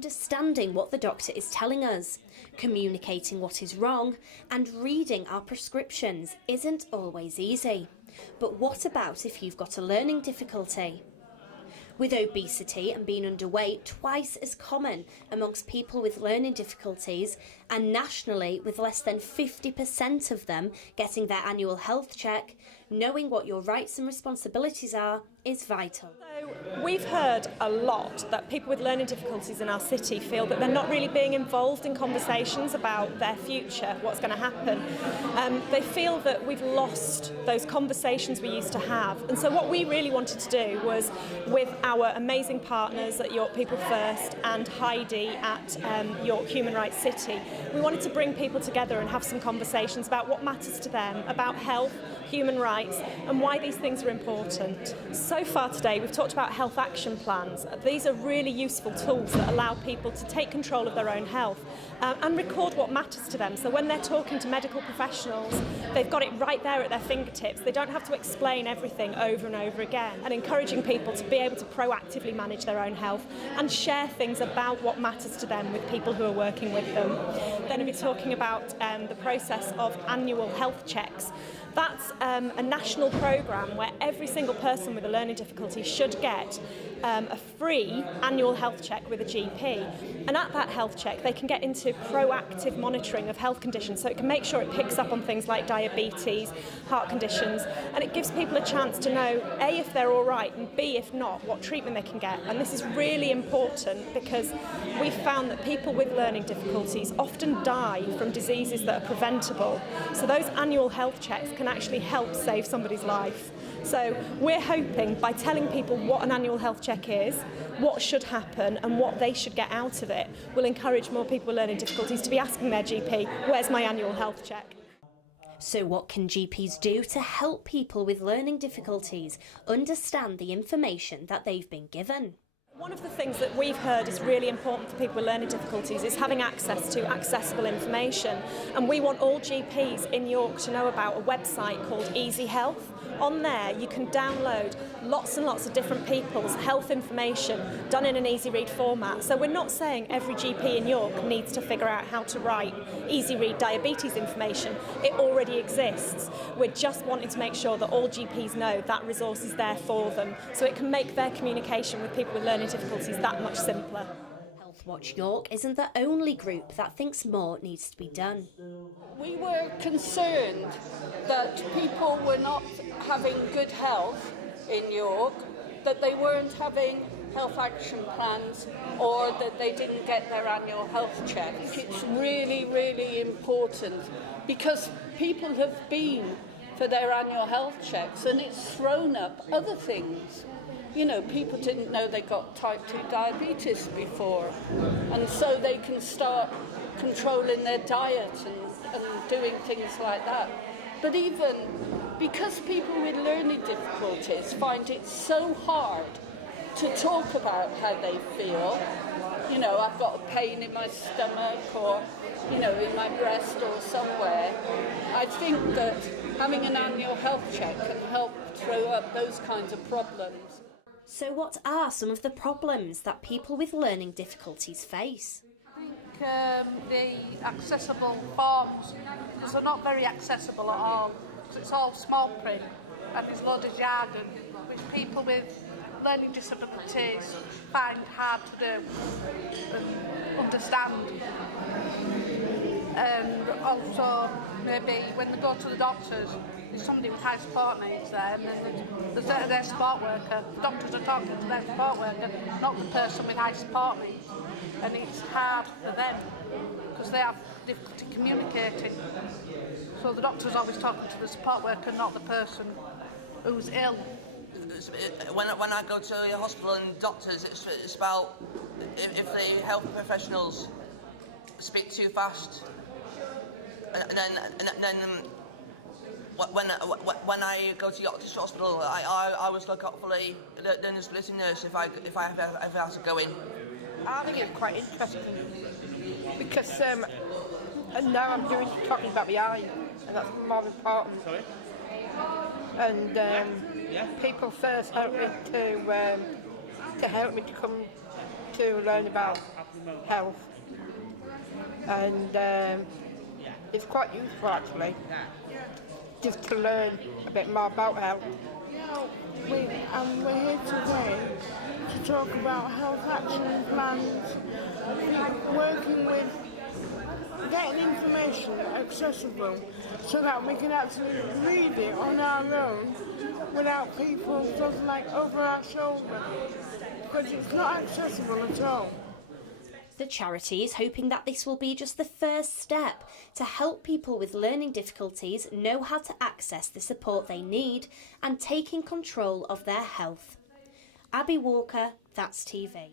understanding what the doctor is telling us, communicating what is wrong, and reading our prescriptions isn't always easy. But what about if you've got a learning difficulty? With obesity and being underweight twice as common amongst people with learning difficulties, and nationally with less than 50% of them getting their annual health check, knowing what your rights and responsibilities are is vital. So we've heard a lot that people with learning difficulties in our city feel that they're not really being involved in conversations about their future, what's going to happen. They feel that we've lost those conversations we used to have. And so what we really wanted to do was, with our amazing partners at York People First and Heidi at York Human Rights City, we wanted to bring people together and have some conversations about what matters to them, about health, human rights, and why these things are important. So far today we've talked about health action plans. These are really useful tools that allow people to take control of their own health and record what matters to them. So when they're talking to medical professionals, they've got it right there at their fingertips. They don't have to explain everything over and over again, and encouraging people to be able to proactively manage their own health and share things about what matters to them with people who are working with them. Then we'll be talking about the process of annual health checks. That's a national programme where every single person with a learning difficulty should get a free annual health check with a GP. And at that health check, they can get into proactive monitoring of health conditions, so it can make sure it picks up on things like diabetes, heart conditions, and it gives people a chance to know, A, if they're all right, and B, if not, what treatment they can get. And this is really important because we've found that people with learning difficulties often die from diseases that are preventable. So those annual health checks can actually help save somebody's life. So we're hoping by telling people what an annual health check is, what should happen and what they should get out of it, will encourage more people with learning difficulties to be asking their GP, where's my annual health check? So what can GPs do to help people with learning difficulties understand the information that they've been given? One of the things that we've heard is really important for people with learning difficulties is having access to accessible information. And we want all GPs in York to know about a website called Easy Health. On there you can download lots and lots of different people's health information done in an easy read format. So we're not saying every GP in York needs to figure out how to write easy read diabetes information. It already exists. We're just wanting to make sure that all GPs know that resource is there for them, so it can make their communication with people with learning difficulties that much simpler. Health Watch York isn't the only group that thinks more needs to be done. We were concerned that people were not having good health in York, that they weren't having health action plans, or that they didn't get their annual health check. It's really, really important because people have been for their annual health checks and it's thrown up other things. You know, people didn't know they got type 2 diabetes before, and so they can start controlling their diet and doing things like that. But even because people with learning difficulties find it so hard to talk about how they feel, you know, I've got a pain in my stomach or, you know, in my breast or somewhere, I think that having an annual health check can help throw up those kinds of problems. So what are some of the problems that people with learning difficulties face? I think the accessible forms, because they're not very accessible at all, because it's all small print and there's loads of jargon, which people with learning disabilities find hard to do and understand. And also maybe when they go to the doctors, there's somebody with high support needs there, and then their support worker, the doctors are talking to their support worker, not the person with high support needs, and it's hard for them because they have difficulty communicating. So the doctor's always talking to the support worker, not the person who's ill. When I go to the hospital and doctors, it's about if the health professionals speak too fast, and then when I go to York Hospital, I always look up for the disability nurse if I ever have to go in. I think it's quite interesting because and now I'm talking about the eye, and that's more important. Sorry? And people first helped me to help me to come to learn about health, and it's quite useful actually, just to learn a bit more about health. We're here today to talk about health action plans, working with getting information accessible so that we can actually read it on our own without people just like over our shoulder, because it's not accessible at all. The charity is hoping that this will be just the first step to help people with learning difficulties know how to access the support they need and taking control of their health. Abby Walker, That's TV.